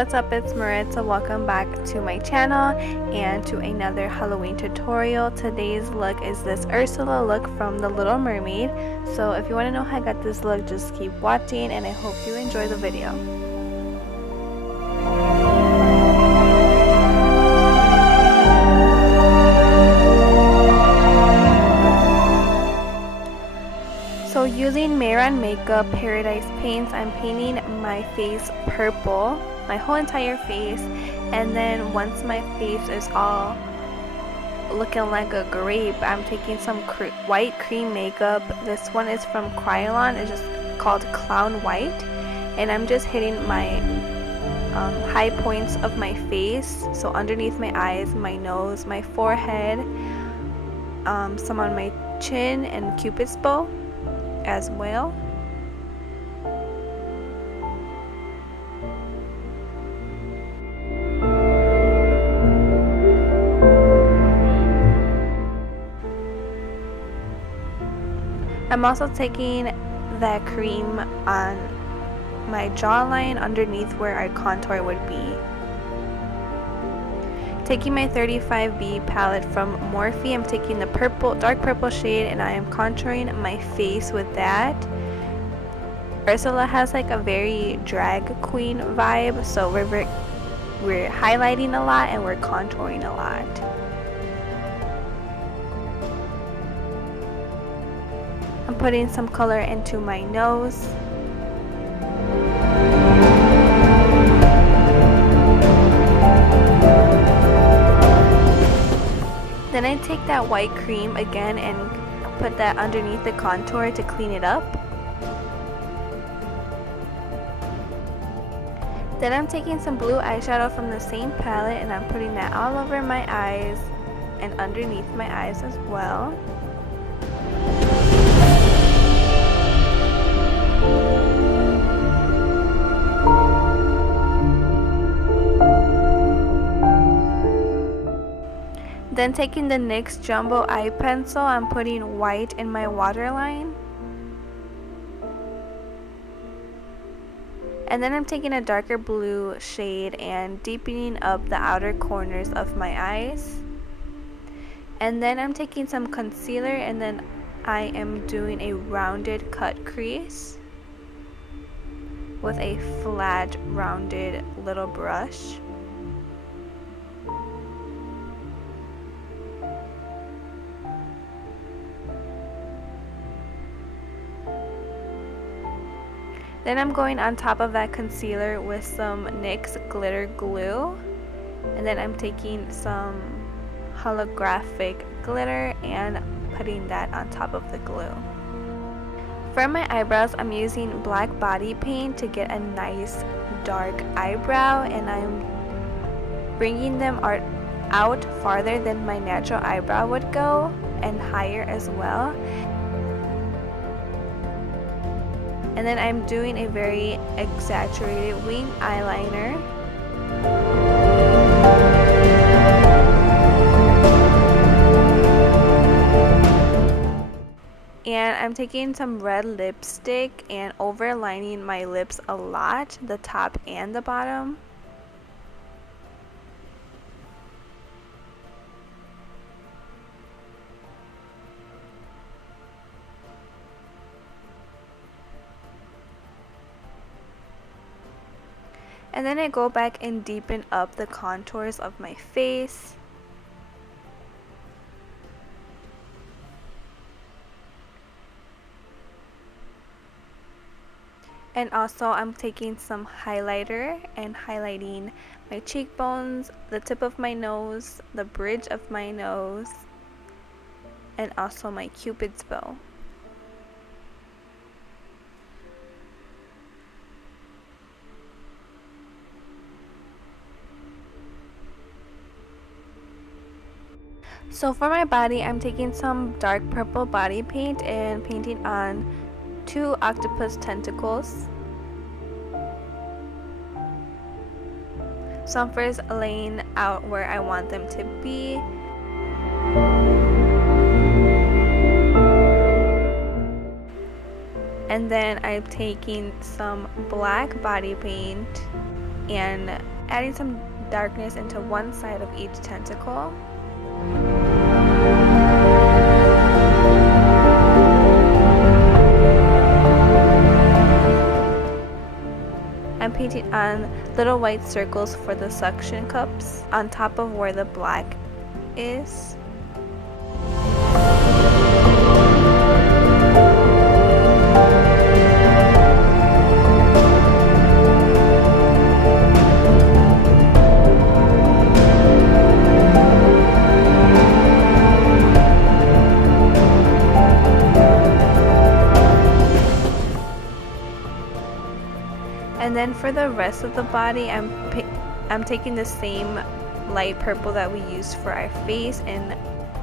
what's up, it's Maritza. Welcome back to my channel and to another Halloween tutorial. Today's look is this Ursula look from The Little Mermaid. So if you want to know how I got this look, just keep watching and I hope you enjoy the video. So using MEHRON Makeup Paradise Paints, I'm painting my face purple, my whole entire face, and then once my face is all looking like a grape, I'm taking some white cream makeup. This one is from KRYLON, it's just called Clown White, and I'm just hitting my high points of my face, so underneath my eyes, my nose, my forehead, some on my chin and Cupid's bow as well. I'm also taking that cream on my jawline underneath where our contour would be. Taking my 35B palette from MORPHE, I'm taking the dark purple shade, and I am contouring my face with that. Ursula has like a very drag queen vibe, so we're highlighting a lot and we're contouring a lot. I'm putting some color into my nose. Then I take that white cream again and put that underneath the contour to clean it up. Then I'm taking some blue eyeshadow from the same palette and I'm putting that all over my eyes and underneath my eyes as well. Then taking the NYX Jumbo Eye Pencil, I'm putting white in my waterline. And then I'm taking a darker blue shade and deepening up the outer corners of my eyes. And then I'm taking some concealer and then I am doing a rounded cut crease with a flat rounded little brush. Then I'm going on top of that concealer with some NYX glitter glue, and then I'm taking some holographic glitter and putting that on top of the glue. For my eyebrows, I'm using black body paint to get a nice dark eyebrow, and I'm bringing them out farther than my natural eyebrow would go and higher as well. And then I'm doing a very exaggerated wing eyeliner. And I'm taking some red lipstick and overlining my lips a lot, the top and the bottom. And then I go back and deepen up the contours of my face. And also I'm taking some highlighter and highlighting my cheekbones, the tip of my nose, the bridge of my nose, and also my Cupid's bow. So for my body, I'm taking some dark purple body paint and painting on 2 octopus tentacles. So I'm first laying out where I want them to be. And then I'm taking some black body paint and adding some darkness into one side of each tentacle. I'm painting on little white circles for the suction cups on top of where the black is. And then for the rest of the body, I'm taking the same light purple that we used for our face and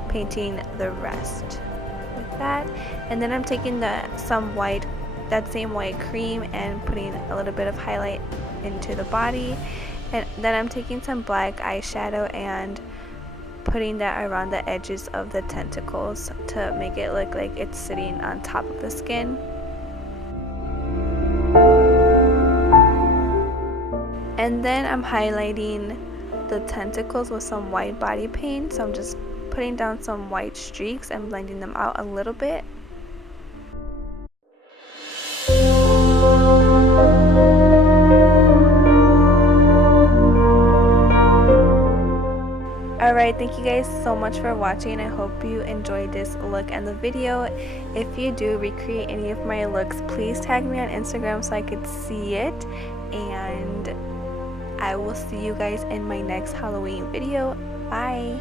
painting the rest with that. And then I'm taking that same white cream and putting a little bit of highlight into the body. And then I'm taking some black eyeshadow and putting that around the edges of the tentacles to make it look like it's sitting on top of the skin. And then I'm highlighting the tentacles with some white body paint, so I'm just putting down some white streaks and blending them out a little bit. Alright, thank you guys so much for watching. I hope you enjoyed this look and the video. If you do recreate any of my looks, please tag me on Instagram so I could see it. And I will see you guys in my next Halloween video. Bye!